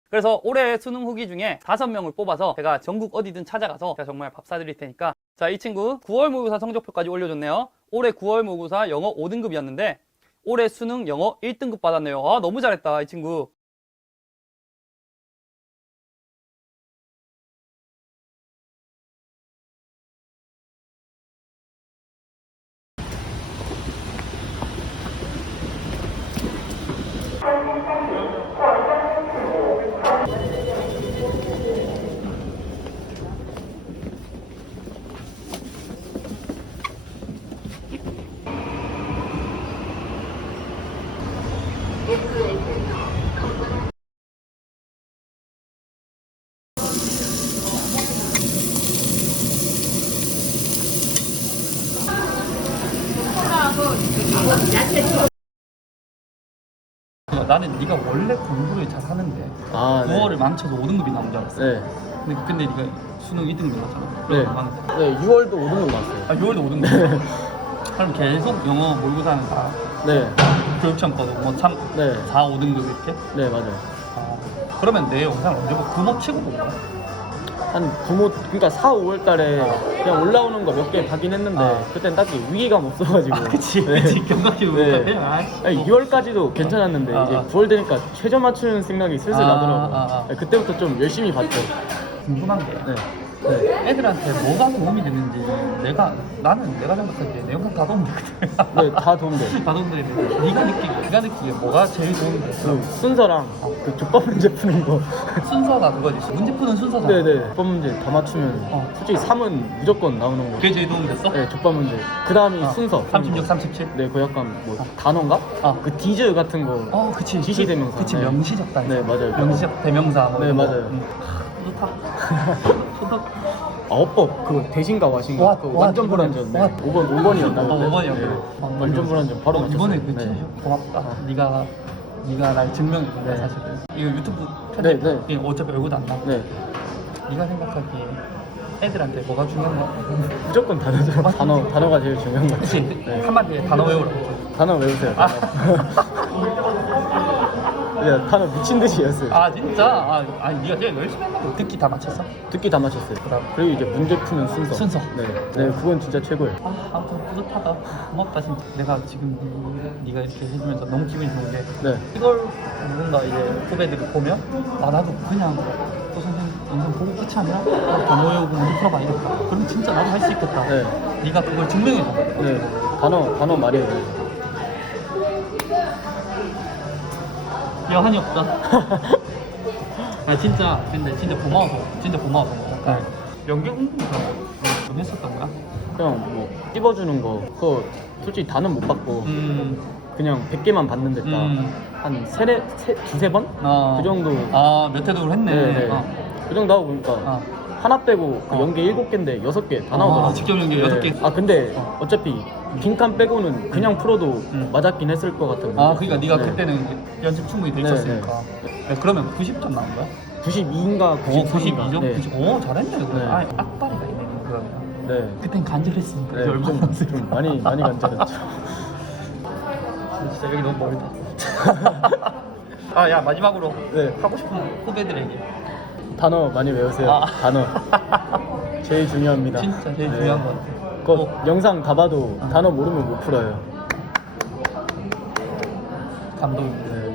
그래서 올해 수능 후기 중에 5명을 뽑아서 제가 전국 어디든 찾아가서 제가 정말 밥 사드릴 테니까. 자, 이 친구 9월 모의고사 성적표까지 올려줬네요. 올해 9월 모의고사 영어 5등급이었는데 올해 수능 영어 1등급 받았네요. 아, 너무 잘했다, 이 친구. 나는 네가 원래 공부를 잘 하는데 아, 9월을 망쳐서 5등급이 나온 줄 알았어. 네. 근데 네가 수능 1등급이 나왔잖아. 네. 하는데. 네, 6월도 5등급 나왔어요. 아, 6월도 5등급. 그럼 계속 영어 모의고사는 다 네. 교육청 거도 뭐 3, 네. 4, 5등급 이렇게? 네, 맞아요. 그러면 내 영상을 언제 봐? 부모 치고 본 거야? 한 그러니까 4, 5월 달에 그냥 올라오는 거 몇 개 봐긴 했는데 그땐 딱히 위기감 없어가지고. 그치, 네. 그치. 경각지도 네. 못하네. 아니, 2월까지도 괜찮았는데 이제 9월 되니까 최저 맞추는 생각이 슬슬 나더라고요. 네, 그때부터 좀 열심히 봤죠. 궁금한 게 네. 애들한테 뭐가 도움이 되는지 나는 내가 생각하기에 내 영상 다 도움 되거든. 네, 다 도움돼. 다 도움 되는데 네가 느끼기에 뭐가 제일 도움이 됐어? 그 순서랑 그 족밥 문제 푸는 거. 순서가 그거지. 문제 푸는 순서다. 네네. 족밥 문제 다 맞추면 솔직히 3은 무조건 나오는 거. 그게 제일 도움이 됐어? 네, 족밥 문제. 그 다음이 순서. 36, 37? 네, 그 약간 뭐 단어인가? 그 디즈 같은 거. 그치. 지시 대명사. 그치, 네. 명시적 단어. 네, 맞아요. 명시적 대명사. 뭐 네, 이런 거. 맞아요. 좋다. 좋다. 어법 그거 대신가 와신가? 와, 그 와, 완전 이번에, 불안전. 와. 5번이었나? 5번이었나? 완전 불안전 바로 맞췄어요. 이번에 그치. 네. 고맙다. 네가 날 증명해준 거야, 네. 사실. 이거 유튜브 네, 편집. 네. 이거 어차피 얼굴도 안 나와. 네. 네가 생각하기에 애들한테 뭐가 중요한 거야? 무조건 단어죠. 단어가 제일 중요한 거 같아요. 그치? 네. 한마디에 단어 외우라고. 단어 외우세요. 그냥 단어 미친 듯이 외웠어요. 아, 진짜? 아니 네가 제일 열심히 했는데 듣기 다 맞췄어? 듣기 다 맞췄어요. 그리고 이제 문제 푸는 순서. 순서. 네, 그건 진짜 최고예요. 아무튼 뿌듯하다. 고맙다 진짜. 내가 지금 네가 이렇게 해주면서 너무 기분이 좋은 게 네. 이걸 누군가 이제 후배들이 보면 나도 그냥 또 선생님 영상 보고 끝이 아니라 단어 외우고 문제 풀어봐 이랬다. 그럼 진짜 나도 할 수 있겠다. 네. 네가 그걸 증명해줘. 네. 단어 말이에요. 여한이 없다. 아, 진짜 근데 진짜 고마워서 약간 연기 공부 좀 했었던 거야? 그냥 뭐 찝어주는 거 그거 솔직히 다는 못 받고 그냥 100개만 봤는데 한 두세 번? 그 정도. 몇 회독을 했네. 네. 그 정도 하고 보니까 하나 빼고 그 연계 7개인데 6개 다 나오더라고요. 직접 연계 6개. 아 근데 어차피 빈칸 빼고는 그냥 풀어도 맞았긴 했을 것 같은데. 그러니까 네가 네. 그때는 연습 충분히 돼 있었으니까. 네, 그러면 90점 나온 거야? 92인가 93인가. 92점? 네. 오, 잘했네. 그거. 네. 악발이다 이네 그러면. 네. 그땐 간절했으니까. 네, 이게 얼마나 좀 많이 간절했죠. 진짜 여기 너무 멀다. 야, 마지막으로 네. 하고 싶은 후배들에게 단어 많이 외우세요. 단어 제일 중요합니다. 진짜 제일 중요한 것 같아. 그거 영상 다 봐도 단어 모르면 못 풀어요. 감동입니다. 네.